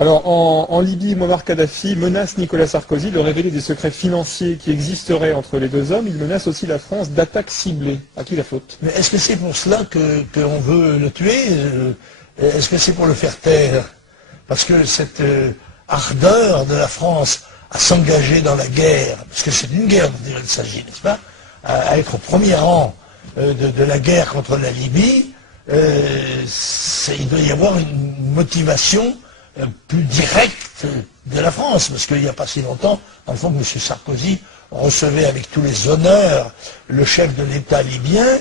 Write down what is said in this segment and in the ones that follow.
Alors, en Libye, Mouammar Kadhafi menace Nicolas Sarkozy de révéler des secrets financiers qui existeraient entre les deux hommes. Il menace aussi la France d'attaques ciblées. À qui la faute? Mais est-ce que c'est pour cela qu'on veut le tuer? Est-ce que c'est pour le faire taire? Parce que cette ardeur de la France à s'engager dans la guerre, parce que c'est une guerre dont il s'agit, n'est-ce pas, à être au premier rang de la guerre contre la Libye, il doit y avoir une motivation plus directe de la France, parce qu'il n'y a pas si longtemps, dans le fond, M. Sarkozy recevait avec tous les honneurs le chef de l'État libyen,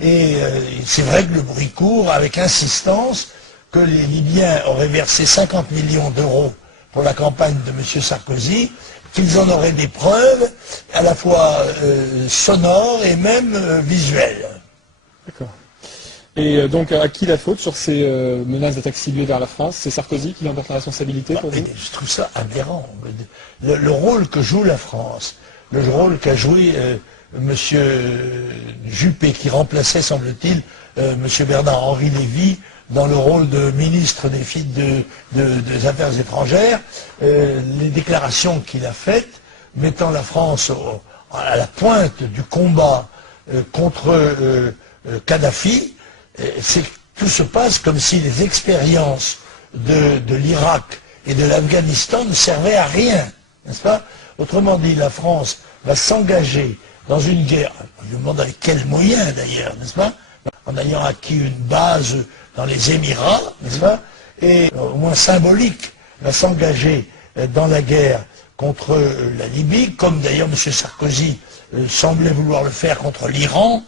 et c'est vrai que le bruit court avec insistance que les Libyens auraient versé 50 millions d'euros pour la campagne de M. Sarkozy, qu'ils en auraient des preuves à la fois sonores et même visuelles. D'accord. Et donc, à qui la faute sur ces menaces d'attaque ciblées vers la France? C'est Sarkozy qui en porte la responsabilité pour vous? Je trouve ça aberrant. Le rôle que joue la France, le rôle qu'a joué M. Juppé, qui remplaçait, semble-t-il, M. Bernard-Henri Lévy, dans le rôle de ministre des Affaires étrangères, les déclarations qu'il a faites, mettant la France à la pointe du combat contre Kadhafi, tout se passe comme si les expériences de l'Irak et de l'Afghanistan ne servaient à rien, n'est-ce pas? Autrement dit, la France va s'engager dans une guerre, je me demande avec quels moyens d'ailleurs, n'est-ce pas? En ayant acquis une base dans les Émirats, n'est-ce pas? Et au moins symbolique, va s'engager dans la guerre contre la Libye, comme d'ailleurs M. Sarkozy semblait vouloir le faire contre l'Iran.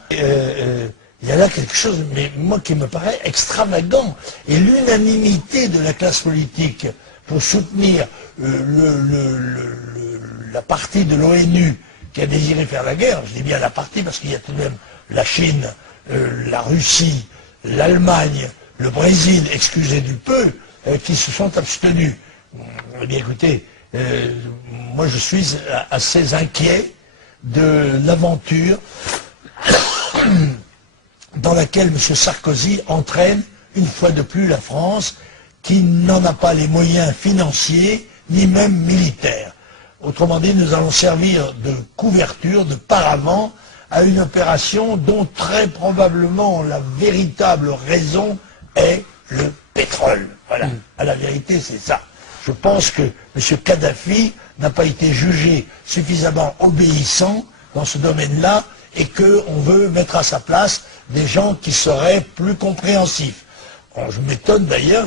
Il y a là quelque chose, mais moi, qui me paraît extravagant. Et l'unanimité de la classe politique pour soutenir la partie de l'ONU qui a désiré faire la guerre, je dis bien la partie parce qu'il y a tout de même la Chine, la Russie, l'Allemagne, le Brésil, excusez du peu, qui se sont abstenus. Eh bien écoutez, moi je suis assez inquiet de l'aventure dans laquelle M. Sarkozy entraîne une fois de plus la France, qui n'en a pas les moyens financiers, ni même militaires. Autrement dit, nous allons servir de couverture, de paravent, à une opération dont très probablement la véritable raison est le pétrole. Voilà, à la vérité c'est ça. Je pense que M. Kadhafi n'a pas été jugé suffisamment obéissant dans ce domaine-là, et qu'on veut mettre à sa place des gens qui seraient plus compréhensifs. Bon, je m'étonne d'ailleurs,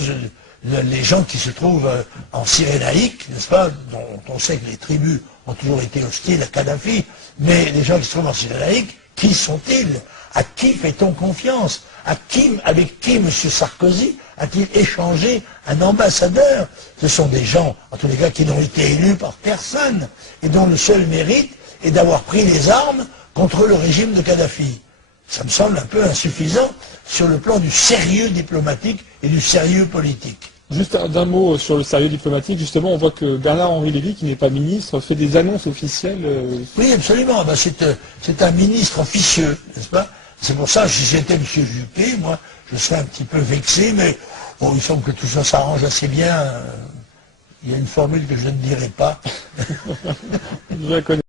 les gens qui se trouvent en Cyrénaïque, n'est-ce pas, dont on sait que les tribus ont toujours été hostiles à Kadhafi, mais les gens qui se trouvent en Cyrénaïque, qui sont-ils? À qui fait-on confiance? Avec qui M. Sarkozy a-t-il échangé un ambassadeur? Ce sont des gens, en tous les cas, qui n'ont été élus par personne, et dont le seul mérite est d'avoir pris les armes contre le régime de Kadhafi. Ça me semble un peu insuffisant sur le plan du sérieux diplomatique et du sérieux politique. Juste d'un mot sur le sérieux diplomatique, justement, on voit que Bernard-Henri Lévy, qui n'est pas ministre, fait des annonces officielles. Oui, absolument. Ben, c'est un ministre officieux, n'est-ce pas? C'est pour ça que si j'étais M. Juppé, moi, je serais un petit peu vexé, mais bon, il semble que tout ça s'arrange assez bien. Il y a une formule que je ne dirai pas. Je la connais.